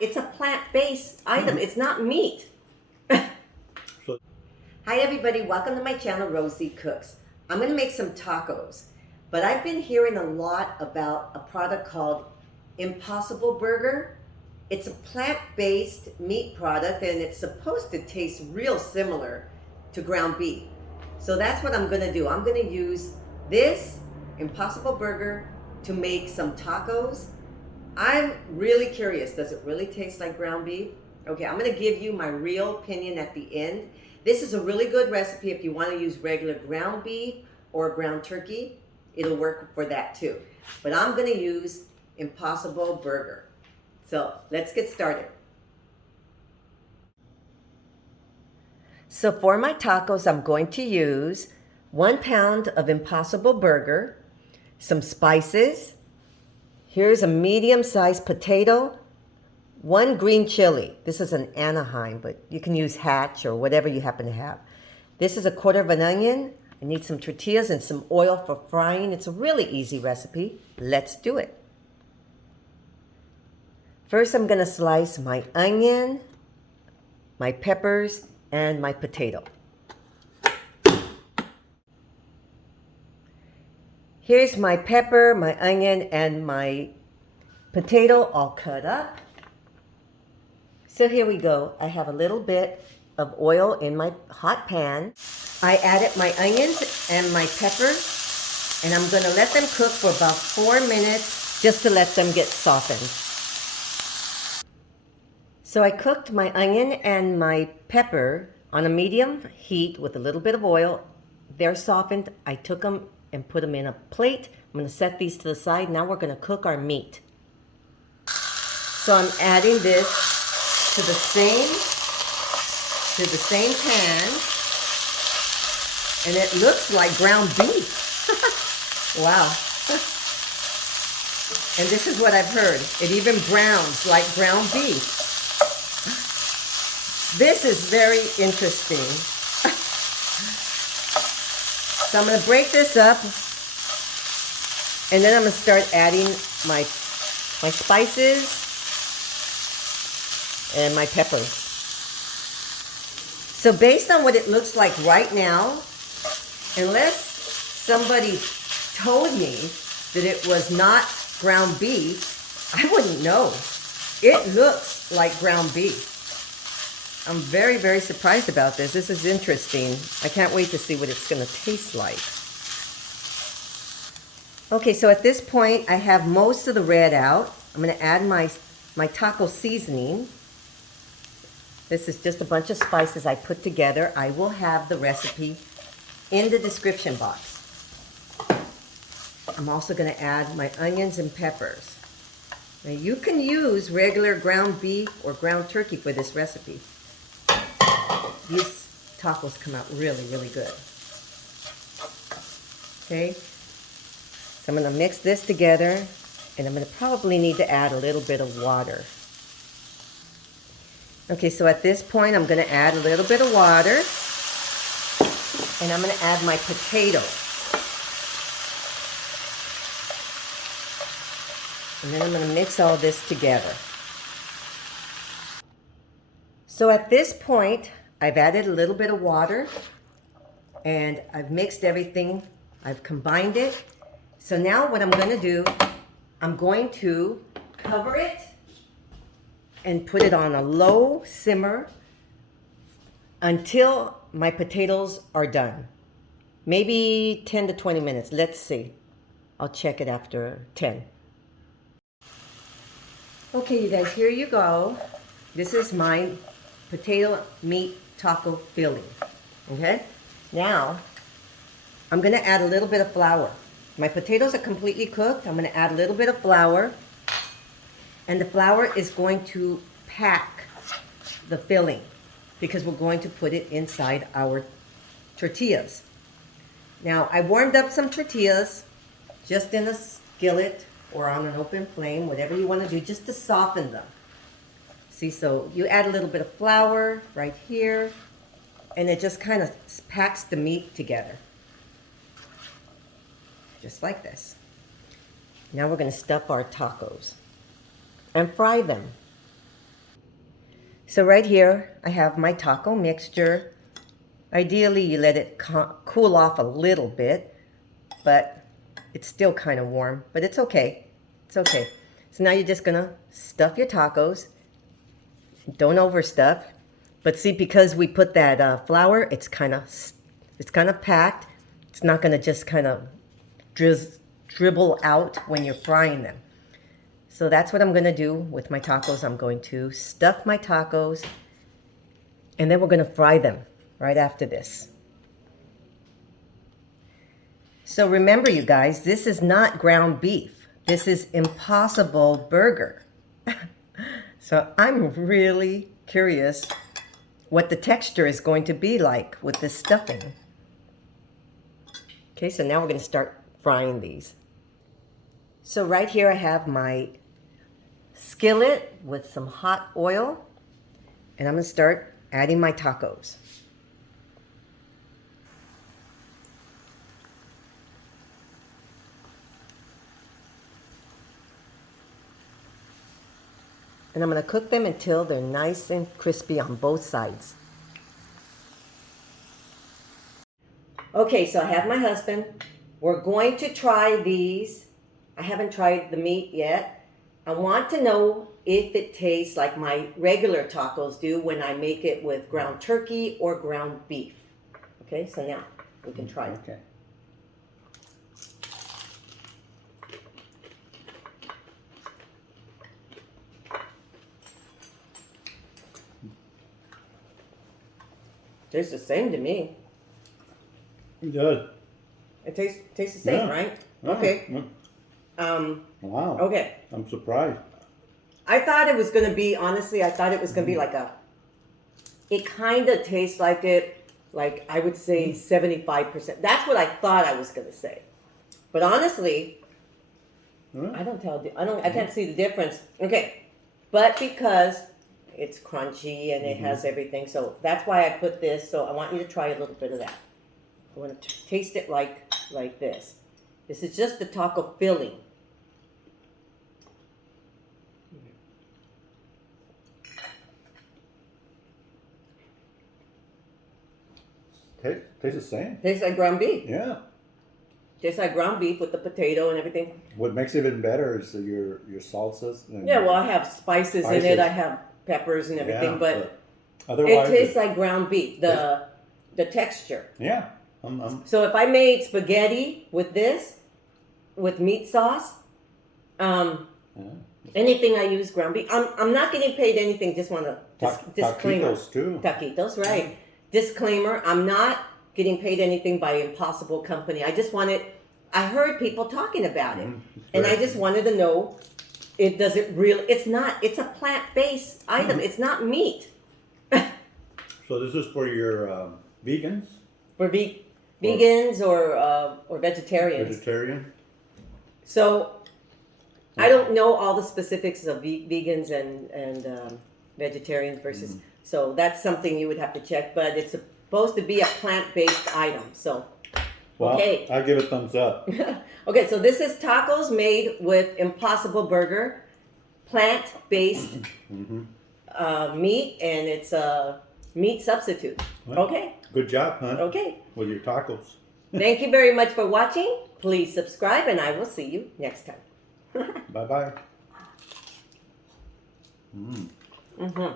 It's a plant-based item. It's not meat. Hi everybody, welcome to my channel, Rosie Cooks. I'm gonna make some tacos, but I've been hearing a lot about a product called Impossible Burger. It's a plant-based meat product and it's supposed to taste real similar to ground beef. So that's what I'm gonna do. I'm gonna use this Impossible Burger to make some tacos. I'm really curious, does it really taste like ground beef? Okay, I'm gonna give you my real opinion at the end. This is a really good recipe if you wanna use regular ground beef or ground turkey. It'll work for that too. But I'm gonna use Impossible Burger. So let's get started. So for my tacos, I'm going to use 1 pound of Impossible Burger, some spices. Here's a medium-sized potato, 1 green chili. This is an Anaheim, but you can use Hatch or whatever you happen to have. This is 1/4 of an onion. I need some tortillas and some oil for frying. It's a really easy recipe. Let's do it. First, I'm gonna slice my onion, my peppers, and my potato. Here's my pepper, my onion, and my potato all cut up. So here we go. I have a little bit of oil in my hot pan. I added my onions and my pepper, and I'm gonna let them cook for about 4 minutes just to let them get softened. So I cooked my onion and my pepper on a medium heat with a little bit of oil. They're softened. I took them and put them in a plate. I'm gonna set these to the side. Now we're gonna cook our meat. So I'm adding this to the same pan, and it looks like ground beef. Wow. And this is what I've heard. It even browns like ground beef. This is very interesting. So I'm going to break this up, and then I'm going to start adding my spices and my pepper. So based on what it looks like right now, unless somebody told me that it was not ground beef, I wouldn't know. It looks like ground beef. I'm very, very surprised about this. This is interesting. I can't wait to see what it's going to taste like. Okay, so at this point, I have most of the red out. I'm going to add my taco seasoning. This is just a bunch of spices I put together. I will have the recipe in the description box. I'm also going to add my onions and peppers. Now, you can use regular ground beef or ground turkey for this recipe. These tacos come out really, really good. Okay, so I'm going to mix this together, and I'm going to probably need to add a little bit of water. Okay, so at this point, I'm going to add a little bit of water, and I'm going to add my potato. And then I'm going to mix all this together. So at this point, I've added a little bit of water, and I've mixed everything. I've combined it. So now what I'm going to do, I'm going to cover it and put it on a low simmer until my potatoes are done. Maybe 10 to 20 minutes. Let's see. I'll check it after 10. Okay, you guys, here you go. This is my potato meat taco filling. Okay? Now, I'm going to add a little bit of flour. My potatoes are completely cooked. I'm going to add a little bit of flour. And the flour is going to pack the filling because we're going to put it inside our tortillas. Now, I warmed up some tortillas just in a skillet or on an open flame, whatever you want to do, just to soften them. See, so you add a little bit of flour right here, and it just kind of packs the meat together. Just like this. Now we're going to stuff our tacos and fry them. So right here, I have my taco mixture. Ideally, you let it cool off a little bit, but it's still kind of warm, but it's okay. It's okay. So now you're just gonna stuff your tacos. Don't overstuff. But see, because we put that flour, it's kind of packed. It's not gonna just kind of dribble out when you're frying them. So that's what I'm gonna do with my tacos. I'm going to stuff my tacos, and then we're gonna fry them right after this. So remember, you guys, this is not ground beef. This is Impossible Burger. So I'm really curious what the texture is going to be like with this stuffing. Okay, so now we're going to start frying these. So right here I have my skillet with some hot oil, and I'm going to start adding my tacos. And I'm going to cook them until they're nice and crispy on both sides. Okay, so I have my husband. We're going to try these. I haven't tried the meat yet. I want to know if it tastes like my regular tacos do when I make it with ground turkey or ground beef. Okay, so now we can try it. Okay. Tastes the same to me. It does. It tastes the same, Yeah. right? Yeah. Okay. Wow. Okay. I'm surprised. I thought it was gonna be, honestly, I thought it was gonna be like it kind of tastes like it, like I would say 75%. That's what I thought I was gonna say. But honestly, I can't see the difference. Okay. But because it's crunchy and it has everything, so that's why I put this. So I want you to try a little bit of that. I want to taste it like this. This is just the taco filling. Tastes the same. Tastes like ground beef. Yeah. Tastes like ground beef with the potato and everything. What makes it even better is your salsas. And Yeah, well, I have spices in it. I have peppers and everything, Yeah, but otherwise it tastes like ground beef. The texture. Yeah. So if I made spaghetti with this, with meat sauce, anything I use ground beef. I'm not getting paid anything. Just want to disclaimer. Taquitos too. Taquitos, right? Disclaimer: I'm not getting paid anything by Impossible Company. I just wanted. I heard people talking about it, and I just wanted to know. It's not. It's a plant-based item. It's not meat. So this is for your vegans. For vegans or vegetarians. Vegetarian. So I don't know all the specifics of vegans and vegetarians versus. So that's something you would have to check. But it's supposed to be a plant-based item. So. Well, Okay. I give it thumbs up. Okay, so this is tacos made with Impossible Burger, plant-based meat, and it's a meat substitute. Well, Okay. Good job, hon. Okay. With your tacos. Thank you very much for watching. Please subscribe, and I will see you next time. Bye-bye. Mm-hmm.